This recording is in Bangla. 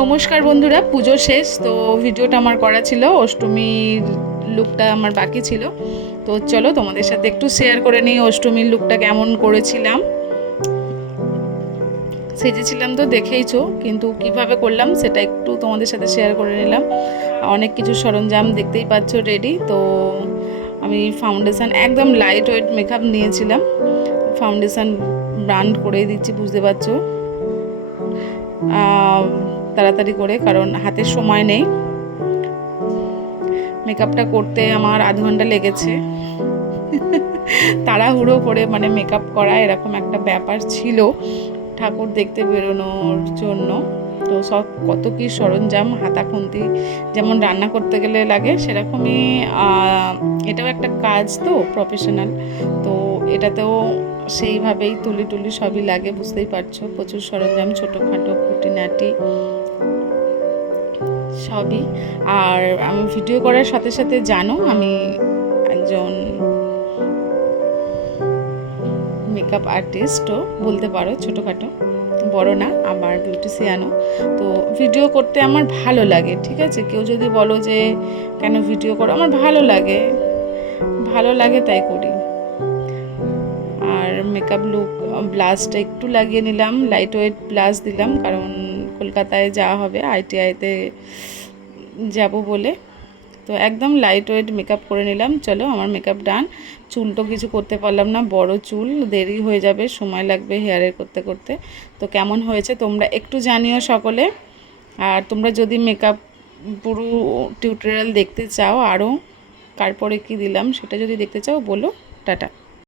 নমস্কার বন্ধুরা, পুজো শেষ তো ভিডিওটা আমার করা ছিল, অষ্টমীর লুকটা আমার বাকি ছিল। তো চলো তোমাদের সাথে একটু শেয়ার করে নিই অষ্টমীর লুকটা কেমন করেছিলাম। সেজেছিলাম তো দেখেইছো, কিন্তু কিভাবে করলাম সেটা একটু তোমাদের সাথে শেয়ার করে নিলাম। অনেক কিছু সরঞ্জাম দেখতেই পাচ্ছ রেডি। তো আমি ফাউন্ডেশান একদম লাইট ওয়েট মেকআপ নিয়েছিলাম। ফাউন্ডেশান ব্রান্ড করেই দিচ্ছি, বুঝতে পারছো, তাড়াতাড়ি করে, কারণ হাতে সময় নেই। মেকআপটা করতে আমার আধ ঘন্টা লেগেছে। তাড়াহুড়ো করে মানে মেকআপ করা এরকম একটা ব্যাপার ছিল ঠাকুর দেখতে বেরোনোর জন্য। তো সব কত কী সরঞ্জাম, হাতা খুন্তি যেমন রান্না করতে গেলে লাগে সেরকমই এটাও একটা কাজ, তো প্রফেশনাল। তো এটাতেও সেইভাবেই তুলি সবই লাগে, বুঝতেই পারছো। প্রচুর সরঞ্জাম, ছোটোখাটো খুঁটিনাটি সবই। আর আমি ভিডিও করার সাথে সাথে জানো আমি একজন মেকআপ আর্টিস্টও বলতে পারো, ছোটোখাটো, বড় না, আবার বিউটিশিয়ানও। তো ভিডিও করতে আমার ভালো লাগে, ঠিক আছে। কেউ যদি বলো যে কেন ভিডিও করো, আমার ভালো লাগে তাই করি। আর মেকআপ লুক, ব্লাশটা একটু লাগিয়ে নিলাম, লাইট ওয়েট ব্লাশ দিলাম, কারণ কলকাতায় যাওয়া হবে, আইটিআইতে যাব বলে। তো একদম লাইট ওয়েট মেকআপ করে নিলাম। চলো, আমার মেকআপ ডান। চুল তো কিছু করতে পারলাম না, বড় চুল, দেরি হয়ে যাবে, সময় লাগবে হেয়ারের করতে করতে। তো কেমন হয়েছে তোমরা একটু জানিও সকলে। আর তোমরা যদি মেকআপ পুরো টিউটোরিয়াল দেখতে চাও, আরও কার পরে কী দিলাম সেটা যদি দেখতে চাও বলো। টাটা।